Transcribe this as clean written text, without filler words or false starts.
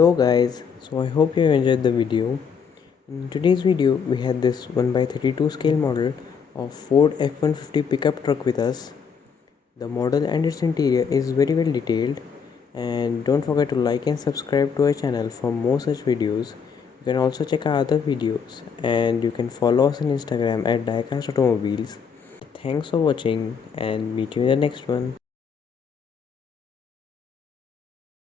Hello guys, so I hope you enjoyed the video. In today's video we had this 1/32 scale model of Ford F-150 pickup truck with us. The model and its interior is very well detailed, and don't forget to like and subscribe to our channel for more such videos. You can also check our other videos and you can follow us on Instagram at Diecast Automobiles. Thanks for watching and meet you in the next one.